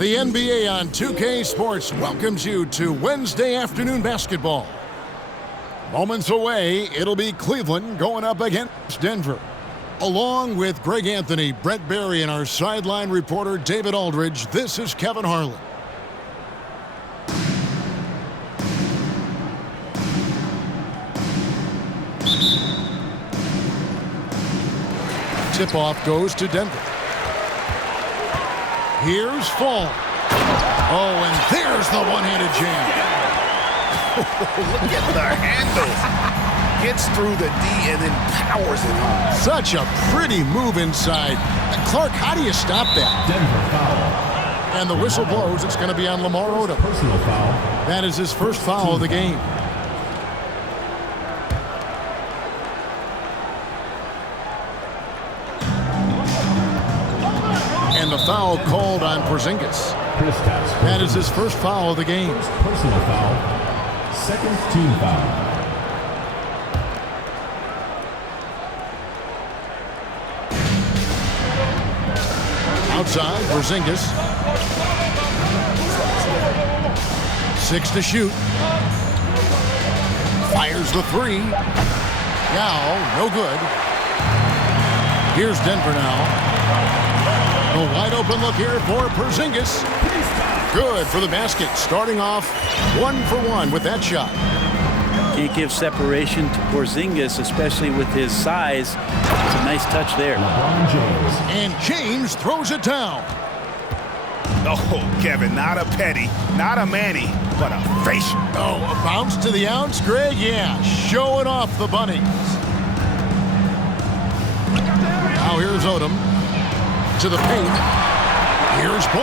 The NBA on 2K Sports welcomes you to Wednesday afternoon basketball. Moments away, it'll be Cleveland going up against Denver. Along with Greg Anthony, Brett Barry, and our sideline reporter David Aldridge, this is Kevin Harlan. Tip-off goes to Denver. Here's Fall. Oh, and there's the one-handed jam. Look at the handles. Gets through the D and then powers it home. Such a pretty move inside. Clark, how do you stop that? Denver foul. And the whistle blows. It's going to be on Lamar Odom. Personal foul. That is his first foul of the game. And the foul called on Porzingis. That is his first foul of the game. First personal foul. Second team foul. Outside, Porzingis. 6 to shoot. Fires the three. Yao, no good. Here's Denver now. A wide open look here for Porzingis. Good for the basket. Starting off 1 for 1 with that shot. Can't give separation to Porzingis, especially with his size. It's a nice touch there. LeBron James. And James throws it down. Oh, Kevin, not a petty, not a Manny, but a facial. Oh, a bounce to the ounce, Greg? Yeah, showing off the bunnies. Now here's Odom. To the paint. Here's Bol.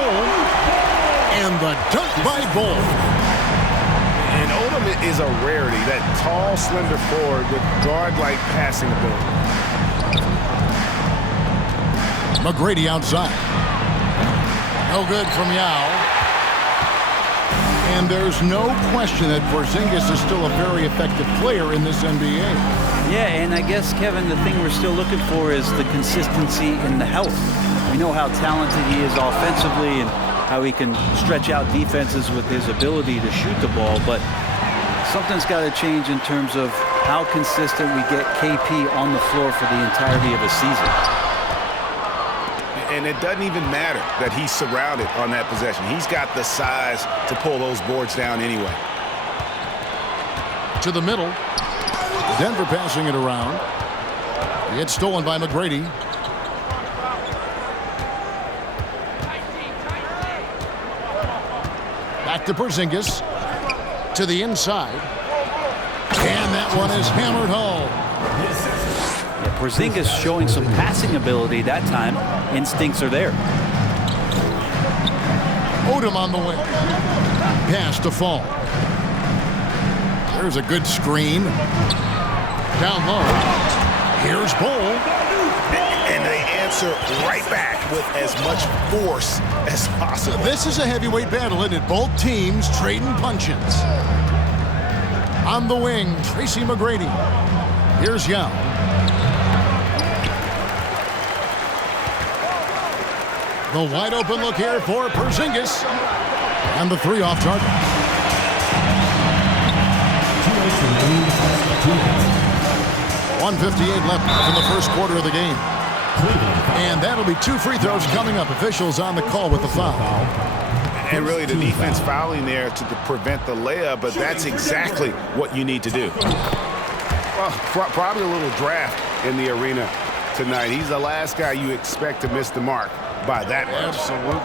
And the dunk by Bol. And Odom is a rarity, that tall, slender forward with guard-like passing ability. McGrady outside. No good from Yao. And there's no question that Porzingis is still a very effective player in this NBA. Yeah, and I guess, Kevin, the thing we're still looking for is the consistency in the health. We know how talented he is offensively and how he can stretch out defenses with his ability to shoot the ball, but something's got to change in terms of how consistent we get KP on the floor for the entirety of a season. And it doesn't even matter that he's surrounded on that possession. He's got the size to pull those boards down anyway. To the middle. Denver passing it around. It's stolen by McGrady. Back to Porzingis. To the inside. And that one is hammered home. Yeah, Porzingis showing some passing ability that time. Instincts are there. Odom on the wing. Pass to Fall. There's a good screen. Down low. Here's Bol. And they answer right back with as much force as possible. This is a heavyweight battle, isn't it? Both teams trading punches. On the wing, Tracy McGrady. Here's Yao. The wide open look here for Porzingis. And the three off target. 1:58 left in the first quarter of the game. And that'll be 2 free throws coming up. Officials on the call with the foul. And really the defense fouling there to prevent the layup, but that's exactly what you need to do. Well, probably a little draft in the arena tonight. He's the last guy you expect to miss the mark by that much. Absolutely.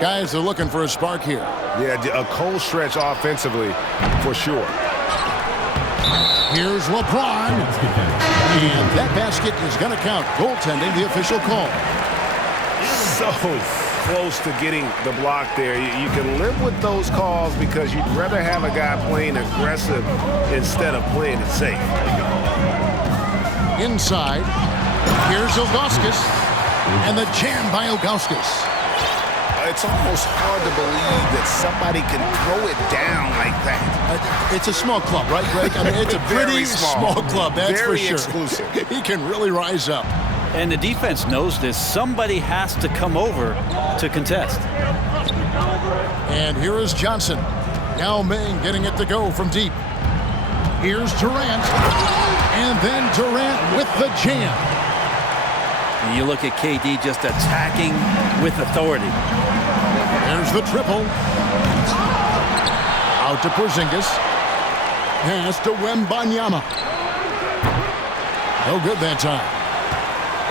Guys are looking for a spark here. Yeah, a cold stretch offensively for sure. Here's LeBron. And that basket is going to count. Goaltending, the official call. So close to getting the block there. You can live with those calls because you'd rather have a guy playing aggressive instead of playing it safe. Inside. Here's Ilgauskas. And the jam by Ilgauskas. It's almost hard to believe that somebody can throw it down like that. It's a small club, right, Greg? I mean, it's a pretty small club, that's Very for sure. exclusive. He can really rise up. And the defense knows this. Somebody has to come over to contest. And here is Johnson. Yao Ming getting it to go from deep. Here's Durant. And then Durant with the jam. And you look at KD just attacking with authority. There's the triple. Out to Porzingis. Pass to Wembanyama. No good that time.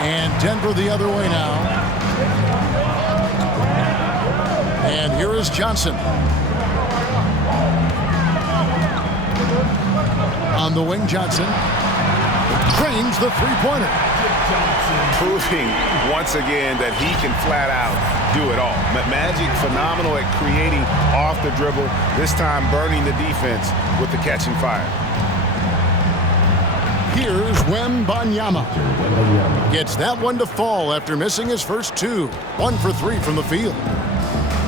And Denver the other way now. And here is Johnson. On the wing, Johnson drains the three-pointer. Proving once again that he can flat out do it all. Magic phenomenal at creating off the dribble, this time burning the defense with the catch and fire. Here's Wembanyama. Gets that one to fall after missing his first two. 1 for 3 from the field.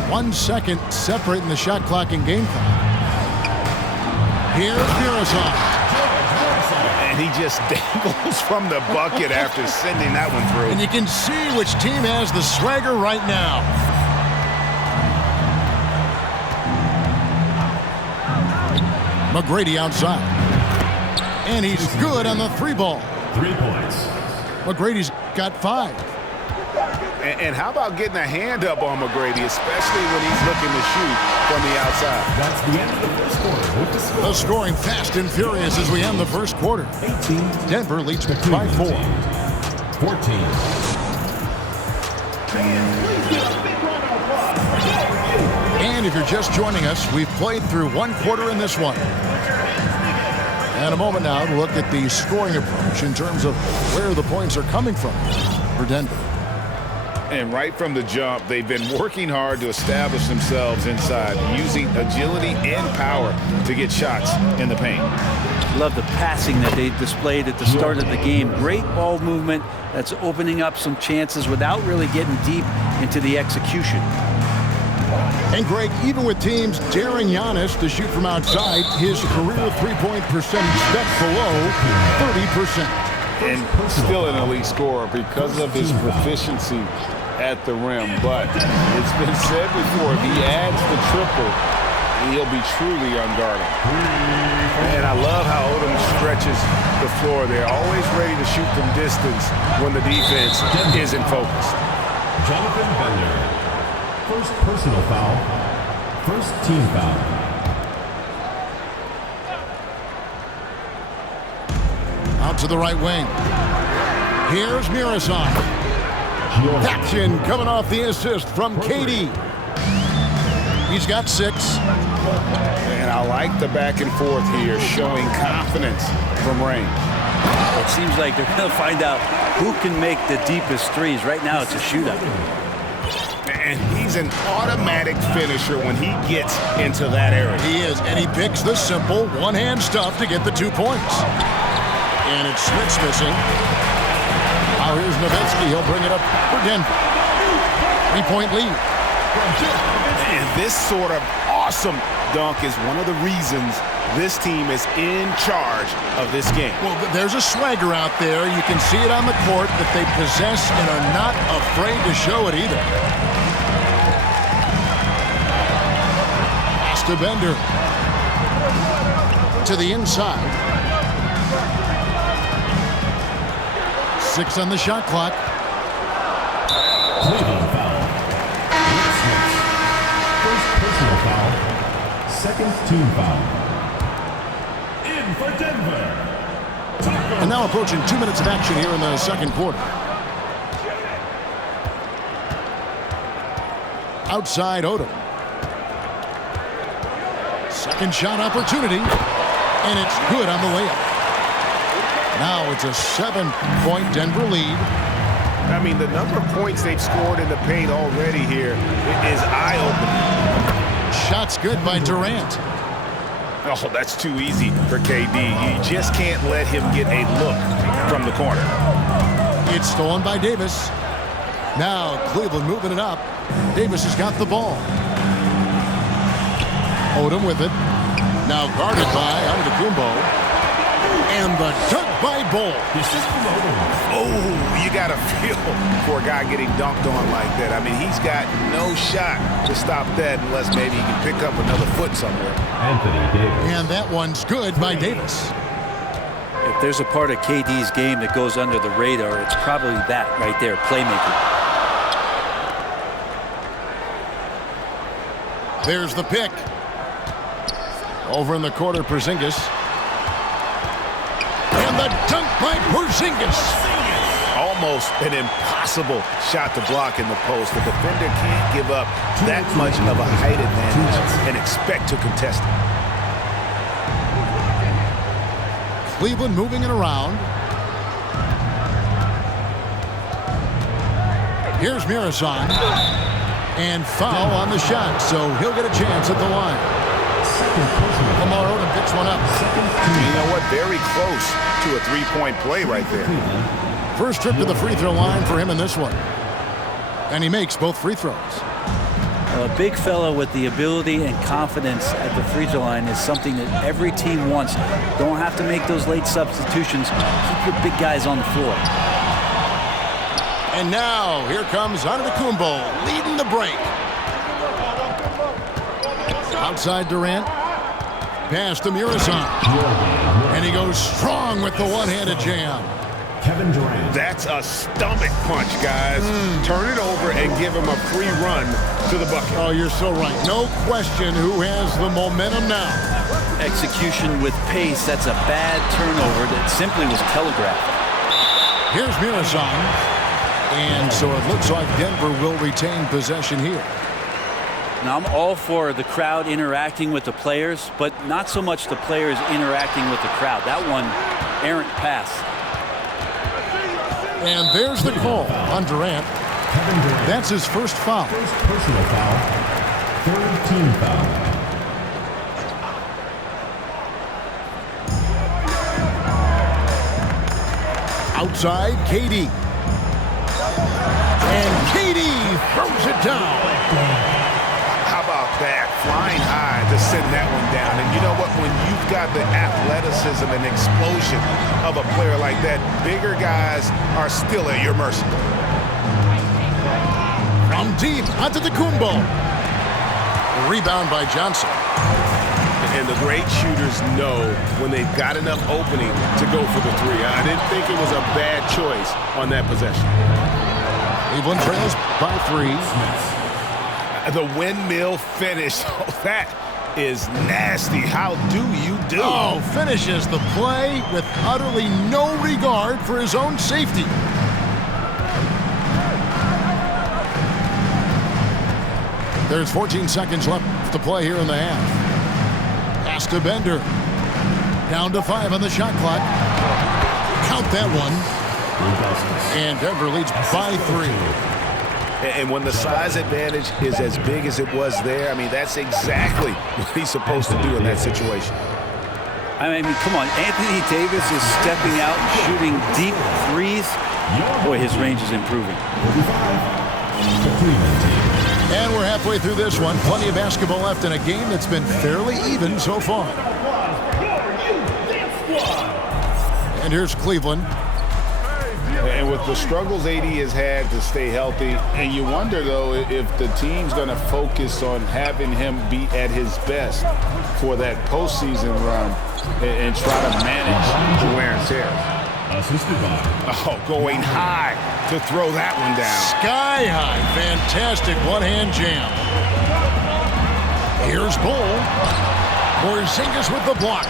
1 second separating the shot clock and game clock. Here's Miroslav. And he just dangles from the bucket after sending that one through. And you can see which team has the swagger right now. McGrady outside. And he's good on the 3-ball. 3 points. McGrady's got 5. And how about getting a hand up on McGrady, especially when he's looking to shoot from the outside? That's the end of the first quarter with the score. The scoring fast and furious as we end the first quarter. 18. Denver leads by 4. 14. And if you're just joining us, we've played through 1 quarter in this one. And a moment now to look at the scoring approach in terms of where the points are coming from for Denver. And right from the jump, they've been working hard to establish themselves inside, using agility and power to get shots in the paint. Love the passing that they displayed at the start of the game. Great ball movement that's opening up some chances without really getting deep into the execution. And Greg, even with teams daring Giannis to shoot from outside, his career three-point percentage stepped below 30%. And still an elite scorer because of his proficiency at the rim. But it's been said before, if he adds the triple, he'll be truly unguardable. And I love how Odom stretches the floor. They're always ready to shoot from distance when the defense isn't focused. Jonathan Bender. First personal foul. First team foul. Out to the right wing. Here's Miroslav. Action coming off the assist from KD. He's got 6. And I like the back and forth here, showing confidence from Rain. It seems like they're going to find out who can make the deepest threes. Right now it's a shootout. And he's an automatic finisher when he gets into that area. He is, and he picks the simple one-hand stuff to get the 2 points. And it's Smith's missing. Now here's Nowitzki. He'll bring it up for Denver. 3-point lead. And this sort of awesome dunk is one of the reasons this team is in charge of this game. Well, there's a swagger out there. You can see it on the court that they possess and are not afraid to show it either. Pass to Bender. To the inside. 6 on the shot clock. Cleveland foul. Rick Smith. First personal foul. Second team foul. In for Denver. And now approaching 2 minutes of action here in the second quarter. Outside Odom. Second shot opportunity. And it's good on the layup. Now it's a 7-point Denver lead. I mean, the number of points they've scored in the paint already here is eye-opening. Shots good by Durant. Oh, that's too easy for KD. You just can't let him get a look from the corner. It's stolen by Davis. Now Cleveland moving it up. Davis has got the ball. Odom with it. Now guarded by Antetokounmpo. And the dunk by Bol. Oh, you got to feel for a guy getting dunked on like that. I mean, he's got no shot to stop that unless maybe he can pick up another foot somewhere. Anthony Davis. And that one's good by Davis. If there's a part of KD's game that goes under the radar, it's probably that right there, playmaking. There's the pick. Over in the corner, Porzingis. And the dunk by Porzingis. Almost an impossible shot to block in the post. The defender can't give up that much of a height advantage and expect to contest it. Cleveland moving it around. Here's Murison. And foul on the shot, so he'll get a chance at the line. Lamar Odom picks one up. You know what? Very close to a three-point play right there. First trip to the free throw line for him in this one. And he makes both free throws. A big fella with the ability and confidence at the free throw line is something that every team wants. Don't have to make those late substitutions. Keep your big guys on the floor. And now, here comes Antetokounmpo leading the break. Outside Durant. Pass to Murison. And he goes strong with the one-handed jam. Kevin Durant. That's a stomach punch, guys. Turn it over and give him a free run to the bucket. Oh, you're so right. No question who has the momentum now. Execution with pace, that's a bad turnover that simply was telegraphed. Here's Murison. And so it looks like Denver will retain possession here. Now, I'm all for the crowd interacting with the players, but not so much the players interacting with the crowd. That one, errant pass. And there's the call on Durant. That's his first foul. First personal foul. Third team foul. Outside, KD. And KD throws it down. How about that? Flying high to send that one down. And you know what? When you've got the athleticism and explosion of a player like that, bigger guys are still at your mercy. From deep, Antetokounmpo. Rebound by Johnson. And the great shooters know when they've got enough opening to go for the three. I didn't think it was a bad choice on that possession. Cleveland trails by 3. The windmill finish. Oh, that is nasty. How do you do? Oh, finishes the play with utterly no regard for his own safety. There's 14 seconds left to play here in the half. Pass to Bender. Down to 5 on the shot clock. Count that one. And Denver leads by 3. And when the size advantage is as big as it was there, I mean, that's exactly what he's supposed to do in that situation. I mean, come on. Anthony Davis is stepping out and shooting deep threes. Boy, his range is improving. And we're halfway through this one. Plenty of basketball left in a game that's been fairly even so far. And here's Cleveland. And with the struggles AD has had to stay healthy, and you wonder, though, if the team's going to focus on having him be at his best for that postseason run and try to manage the wear and tear. Assisted by. Oh, going high to throw that one down. Sky high. Fantastic one-hand jam. Here's Bol. Porzingis with the block.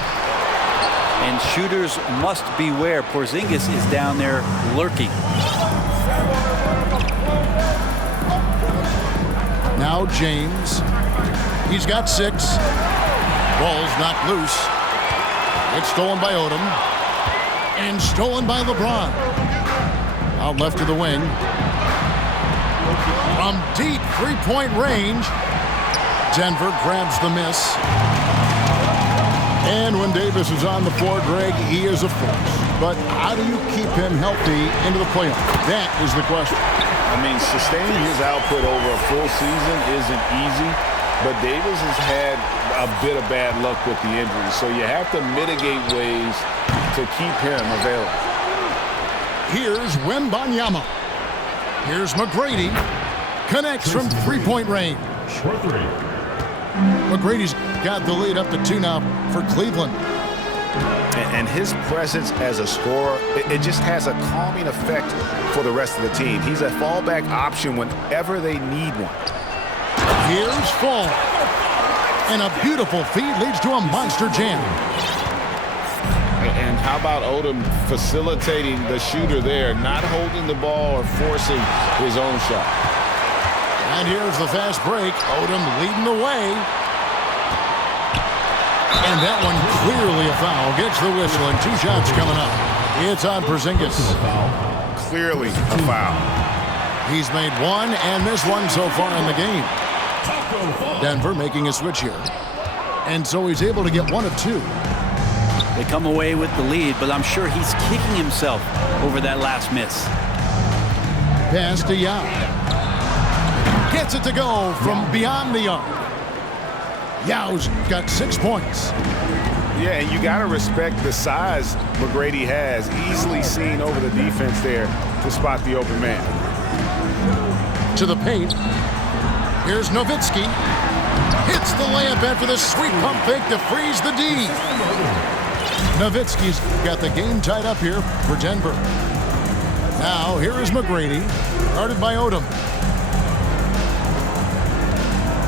And shooters must beware. Porzingis is down there lurking. Now James. He's got 6. Ball's knocked loose. It's stolen by Odom. And stolen by LeBron. Out left to the wing. From deep three-point range. Denver grabs the miss. And when Davis is on the floor, Greg, he is a force. But how do you keep him healthy into the playoffs? That is the question. I mean, sustaining his output over a full season isn't easy, but Davis has had a bit of bad luck with the injury. So you have to mitigate ways to keep him available. Here's Wembanyama. Here's McGrady. Connects from three-point range. For three. McGrady's got the lead up to 2 now for Cleveland. And his presence as a scorer, it just has a calming effect for the rest of the team. He's a fallback option whenever they need one. Here's Fall. And a beautiful feed leads to a monster jam. And how about Odom facilitating the shooter there, not holding the ball or forcing his own shot. And here's the fast break. Odom leading the way. And that one clearly a foul. Gets the whistle and 2 shots coming up. It's on Porzingis. Clearly a foul. He's made 1 and missed 1 so far in the game. Denver making a switch here. And so he's able to get 1 of 2. They come away with the lead, but I'm sure he's kicking himself over that last miss. Pass to Yao. Gets it to go from beyond the arc. Yao's got 6 points. Yeah, and you got to respect the size McGrady has. Easily seen over the defense there to spot the open man. To the paint. Here's Nowitzki. Hits the layup after the sweet pump fake to freeze the D. Nowitzki's got the game tied up here for Denver. Now, here is McGrady, guarded by Odom.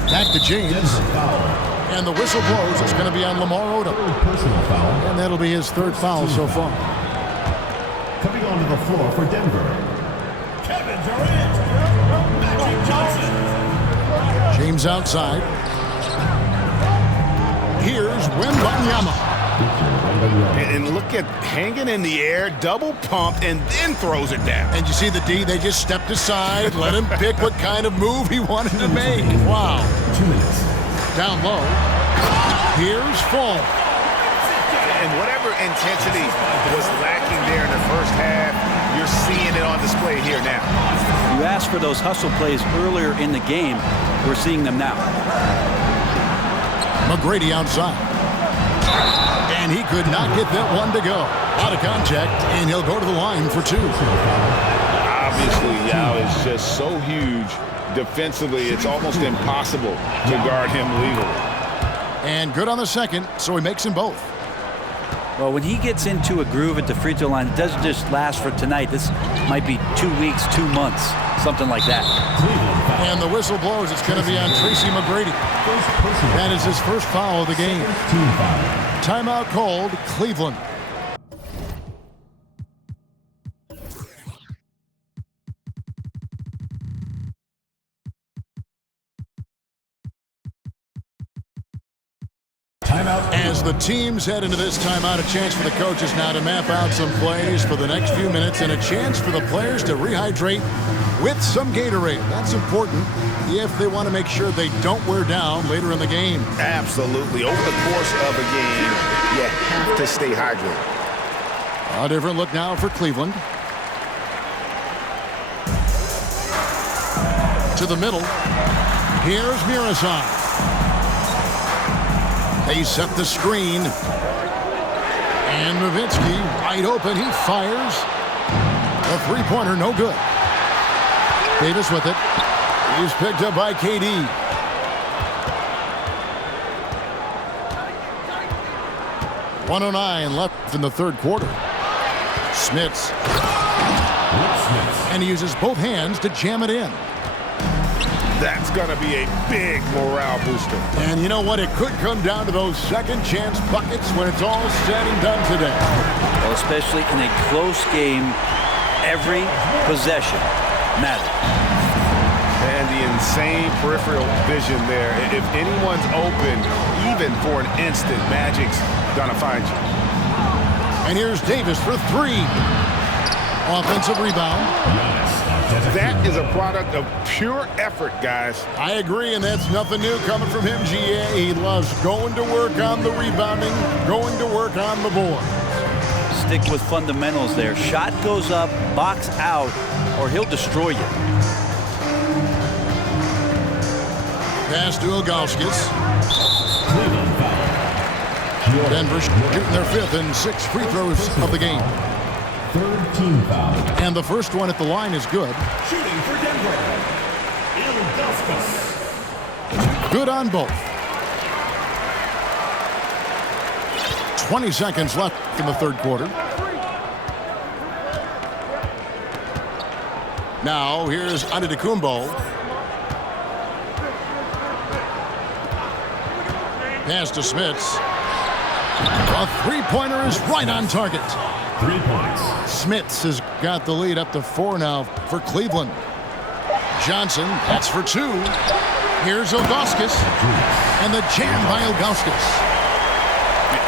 Back to James. And the whistle blows. It's going to be on Lamar Odom. Personal foul. And that'll be his 3rd foul so far. Coming onto the floor for Denver, Kevin Durant. Magic Johnson. James outside. Here's Wembanyama. And look at hanging in the air, double pump, and then throws it down. And you see the D, they just stepped aside, let him pick what kind of move he wanted to make. Wow. 2 minutes. Down low. Here's Fall. And whatever intensity was lacking there in the first half, you're seeing it on display here now. You asked for those hustle plays earlier in the game. We're seeing them now. McGrady outside. And he could not get that one to go. Out of contact, and he'll go to the line for 2. Obviously, Yao is just so huge. Defensively, it's almost impossible to guard him legally. And good on the second, so he makes them both. Well, when he gets into a groove at the free throw line, it doesn't just last for tonight. This might be 2 weeks, 2 months, something like that. And the whistle blows. It's going to be on Tracy McGrady. That is his 1st foul of the game. Timeout called, Cleveland. As the teams head into this timeout, a chance for the coaches now to map out some plays for the next few minutes and a chance for the players to rehydrate with some Gatorade. That's important if they want to make sure they don't wear down later in the game. Absolutely. Over the course of a game, you have to stay hydrated. A different look now for Cleveland. To the middle. Here's Miroslav. They set the screen. And Nowitzki wide open. He fires. A 3-pointer, no good. Davis with it. He's picked up by KD. .109 left in the 3rd quarter. Smits. And he uses both hands to jam it in. That's going to be a big morale booster. And you know what? It could come down to those second chance buckets when it's all said and done today. Well, especially in a close game, every possession matters. And the insane peripheral vision there. If anyone's open, even for an instant, Magic's going to find you. And here's Davis for 3. Offensive rebound. That is a product of pure effort, guys. I agree, and that's nothing new coming from him, GA. He loves going to work on the rebounding, going to work on the board. Stick with fundamentals there. Shot goes up, box out, or he'll destroy you. Pass to Ilgauskas. Denver shooting their 5th and 6th free throws of the game. Third team foul. And the first one at the line is good. Shooting for Denver. Ilgauskas. Good on both. 20 seconds left in the third quarter. Now here's Antetokounmpo. Pass to Smits. A three-pointer is right on target. 3 points. Smits has got the lead up to 4 now for Cleveland. Johnson, that's for 2. Here's Ilgauskas. And the jam by Ilgauskas.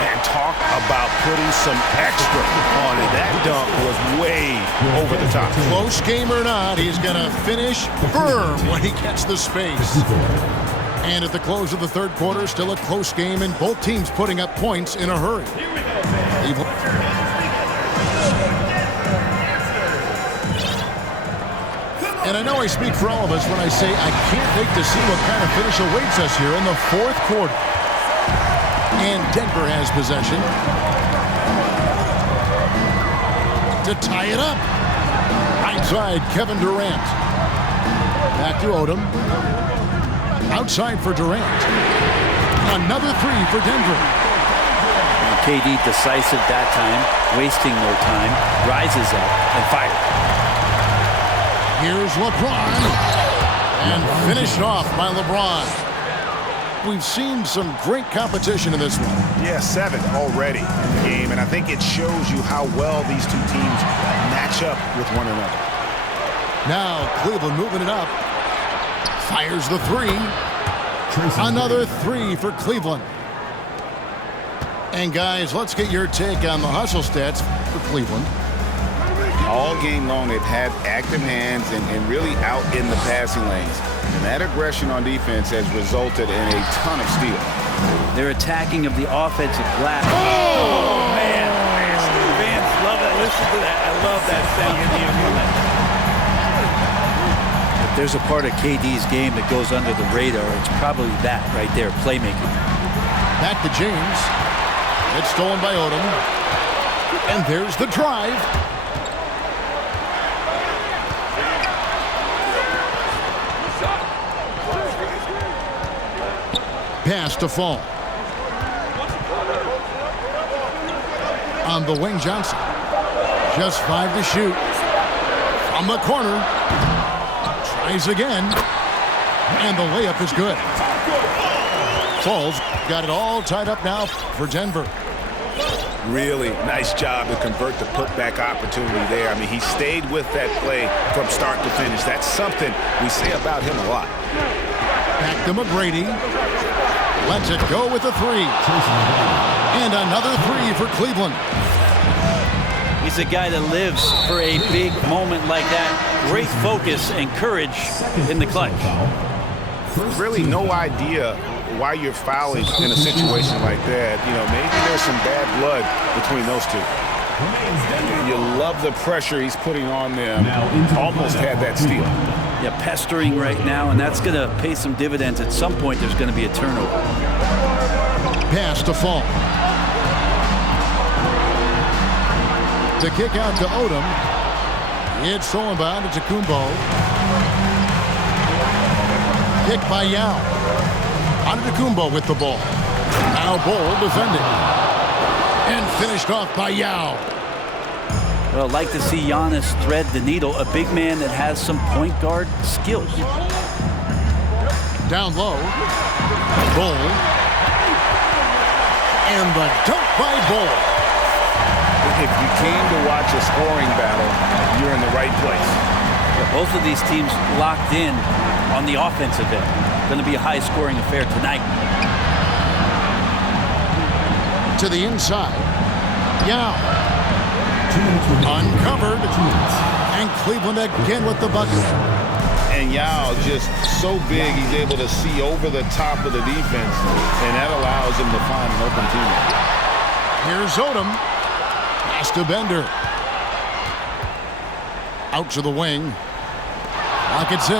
And talk about putting some extra on it. That dunk was way over the top. Close game or not, he's going to finish firm when he gets the space. And at the close of the third quarter, still a close game, and both teams putting up points in a hurry. And I know I speak for all of us when I say I can't wait to see what kind of finish awaits us here in the fourth quarter. And Denver has possession to tie it up. Right side, Kevin Durant. Back to Odom. Outside for Durant. Another 3 for Denver. And KD decisive that time, wasting no time, rises up and fires. Here's LeBron. And finished off by LeBron. We've seen some great competition in this one. Yeah, 7 already in the game, and I think it shows you how well these two teams match up with one another. Now Cleveland moving it up. Fires the 3. Another 3 for Cleveland. And guys, let's get your take on the hustle stats for Cleveland. All game long, they've had active hands and really out in the passing lanes. And that aggression on defense has resulted in a ton of steals. Their attacking of the offensive glass. Oh, man. Fans love that. Listen to that. I love that thing in the arena. If there's a part of KD's game that goes under the radar, it's probably that right there, playmaking. Back to James. It's stolen by Odom. And there's the drive. Pass to Fall. On the wing, Johnson. Just 5 to shoot. From the corner. Tries again. And the layup is good. Falls got it all tied up now for Denver. Really nice job to convert the putback opportunity there. I mean, he stayed with that play from start to finish. That's something we say about him a lot. Back to McGrady. Lets it go with a 3. And another 3 for Cleveland. He's a guy that lives for a big moment like that. Great focus and courage in the clutch. Really no idea why you're fouling in a situation like that. You know, maybe there's some bad blood between those two. You love the pressure he's putting on them. Almost had that steal. Yeah, pestering right now, and that's going to pay some dividends. At some point, there's going to be a turnover. Pass to Fall. The kick out to Odom. It's stolen by Antetokounmpo. Kick by Yao. Antetokounmpo with the ball. Now Bol defending. And finished off by Yao. Well, I'd like to see Giannis thread the needle, a big man that has some point guard skills. Down low. Bol. And the dunk by Bol. If you came to watch a scoring battle, you're in the right place. Yeah, both of these teams locked in on the offensive end. Going to be a high-scoring affair tonight. To the inside. Yao. Uncovered. And Cleveland again with the bucket. And Yao just so big, he's able to see over the top of the defense, and that allows him to find an open teammate. Here's Odom. Pass to Bender. Out to the wing. Pocket 6.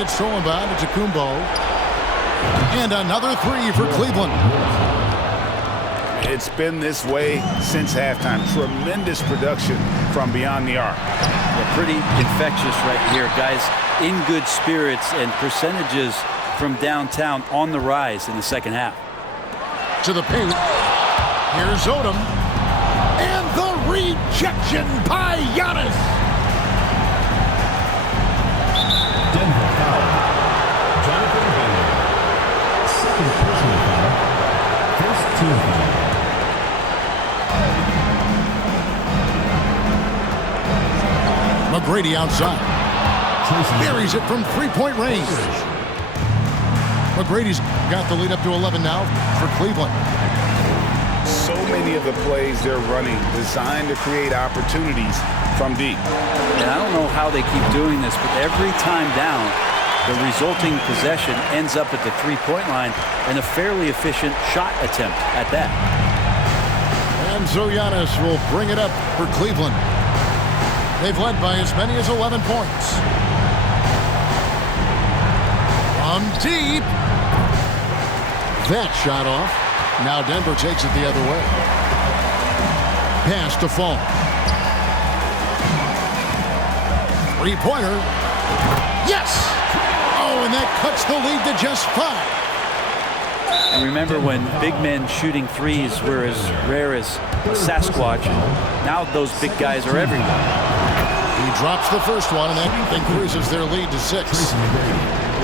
It's thrown by Antetokounmpo. And another 3 for Cleveland. it's been this way since halftime. Tremendous production from beyond the arc. Yeah, pretty infectious right here. Guys in good spirits and percentages from downtown on the rise in the second half. To the paint. Here's Odom. And the rejection by Giannis. Denver foul. Jonathan Bender. Second personal foul. First team foul. McGrady outside. Buries it from three-point range. McGrady's got the lead up to 11 now for Cleveland. So many of the plays they're running designed to create opportunities from deep. And I don't know how they keep doing this, but every time down, the resulting possession ends up at the three-point line and a fairly efficient shot attempt at that. And so Giannis will bring it up for Cleveland. They've led by as many as 11 points. From deep. That shot off. Now Denver takes it the other way. Pass to Fall. Three-pointer. Yes! Oh, and that cuts the lead to just 5. And remember when big men shooting threes were as rare as a Sasquatch, now those big guys are everywhere. He drops the first one, and that increases their lead to 6.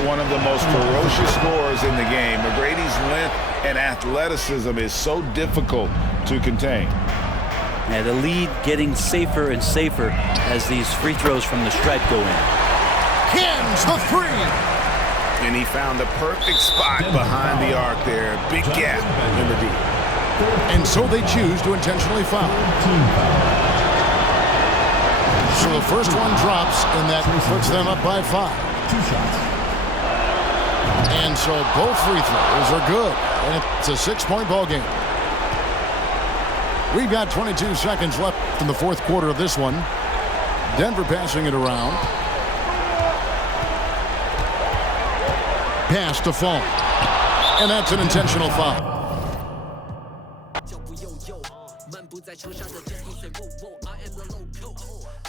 One of the most ferocious scorers in the game. McGrady's length and athleticism is so difficult to contain. Yeah, the lead getting safer and safer as these free throws from the stripe go in. Hams the 3. And he found the perfect spot behind the arc there. Big gap in the deep. And so they choose to intentionally foul. So the first one drops, and that puts them up by 5. 2 shots. And so both free throws are good. And it's a 6-point ball game. We've got 22 seconds left in the fourth quarter of this one. Denver passing it around. Pass to Fall. And that's an intentional foul.